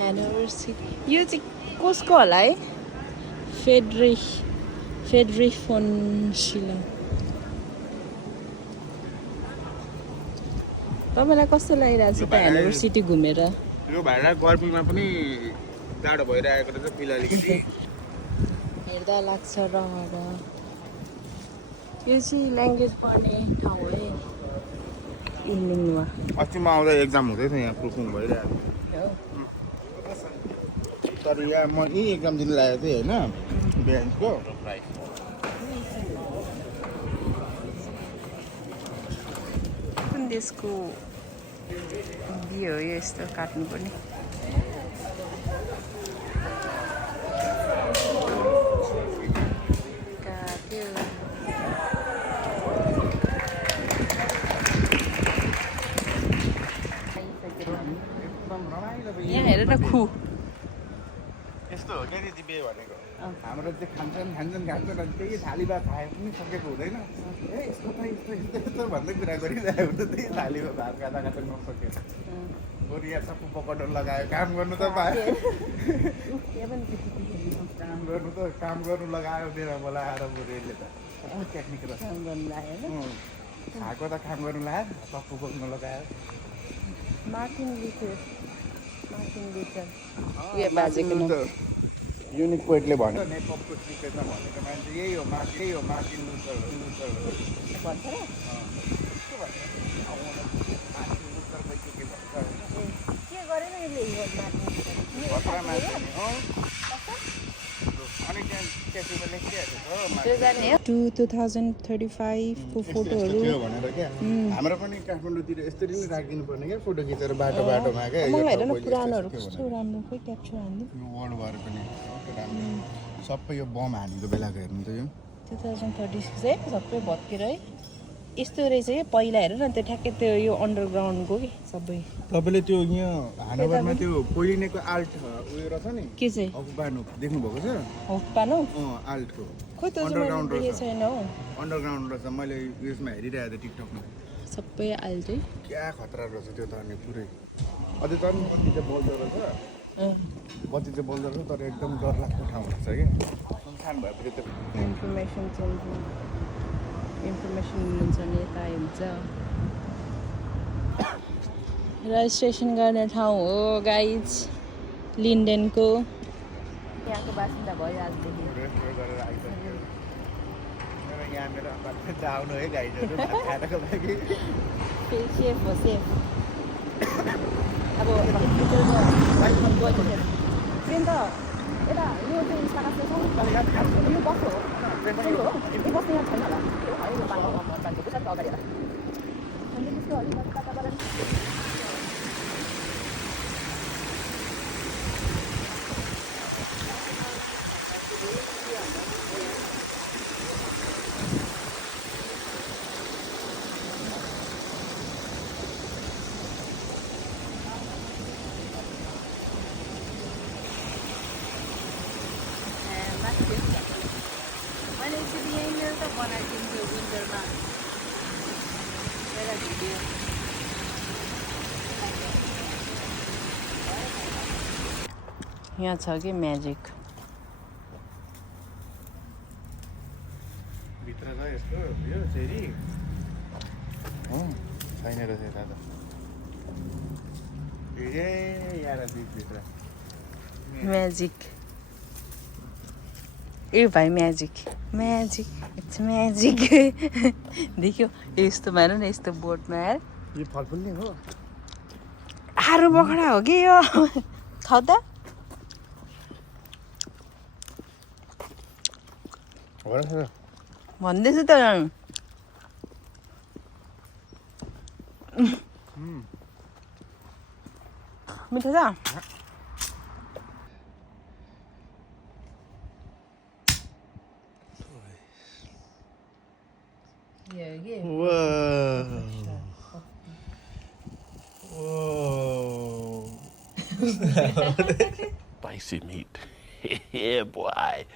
Anniversary यो चाहिँ कसको होला है फेड्रिक फोन्सिला तपाईँलाई कस्तो लागिरहेको छ त एनिभर्सिटी घुमेर यो भाइरा गर्मीमा पनि जाडो भइरहेको रहेछ फिलहाल हेर्दा लाग्छ रहर यो चाहिँ ल्याङ्ग्वेज पढ्ने ठाउँ हो है इभिनिङमा अस्ति म आउँदा एक्जाम हुँदै थियो यहाँ प्रुफिङ भइरहेको तर यहाँ म यहीँ एक्जाम दिन लागेको थिएँ होइन बिहानको कुन देशको बिहे हो यस्तो काट्नुपर्ने यहाँ हेर न खु यस्तो हो क्या दिदी बिहे भनेको हाम्रो चाहिँ खान्छन् त्यही थाली भात खाए पनि सकेको हुँदैन ए यस्तो त यस्तो भन्दै कुरा गरिरहेको हुन्छ त्यही थाली भात खाँदा नसक्यो बरु यहाँ सबै पकड लगायो काम गर्नु त पायो काम गर्नु लगायो मेरो मलाई आएर बरु यसले त टेक्निक रहेछ खाएको त काम गर्नु लगायो सबै बोक्नु लगायो मार्टिन लुथर यो बाजेको नाम युनिक पोइटले भन्यो नेपको क्रिकेटमा भनेको मान्छे यही हो मार्टिन लुथर भन्छ र के गरेन यसले अनि त्यहाँ लेखिरहेको छ 2035 को फोटोहरू भनेर क्या हाम्रो पनि काठमाडौँतिर यसरी नै राखिदिनु पर्ने क्या फोटो खिचेर बाटोमा क्या हेर न पुरानोहरू कस्तो राम्रो खोइ क्याप्चर हान्दियो वर्ल्ड वार पनि सबै यो बम हानेको बेलाको हेर्नु त यो 2036 है सबै भत्केर है यस्तो रहेछ क्या पहिला हेर न त्यो ठ्याक्कै त्यो यो अन्डरग्राउन्डको कि सबै तपाईँले त्यो यहाँ हानोभरमा त्यो पोलिनेको आल्ट उयो रहेछ नि के चाहिँ अफबानो देख्नुभएको छ हफपानो आल्टको खोइ त्यो अन्डरग्राउन्ड देखेको छैन हौ अन्डरग्राउन्ड रहेछ मैले उयसमा हेरिरहेको थिएँ टिकटकमा सबै आल्ट है क्या खतरा रहेछ त्यो त अनि पुरै अझै त बत्ती चाहिँ बल्दो रहेछ बत्ती चाहिँ बल्दो रहेछ तर एकदम डरलाग्दो ठाउँ रहेछ क्या सुनसान भएपछि त्यो इन्फर्मेसन लिनुहुन्छ भने यता हुन्छ रजिस्ट्रेसन गर्ने ठाउँ हो गाइज लिन्डेनको यहाँको बासिन्दा भयो आजदेखि यहाँ मेरो आउनु है गाइडहरू खानाको लागि सेफ हो सेफ अब ट्रेन त यता यो चाहिँ सारा यो बस हो यो बस यहाँ छैन होला अगाडि होला अनि त्यसको अलिक वातावरण मैले यसरी यहीँनिर त बनाइदिन्छु विन्टरमा मेरा भिडियो यहाँ छ कि म्याजिक भित्र छ यस्तो यो फेरि छैन रहेछ यता त ए यहाँ भित्र म्याजिक ए भाइ म्याजिक इट्स म्याजिक देख्यो यस्तोमा हेर न यस्तो बोटमा हेर यो फलफुल नै हो आरु बखडा हो कि यो खाऊ त भन्दैछु त मिठो छ Spicy meat. Yeah, boy.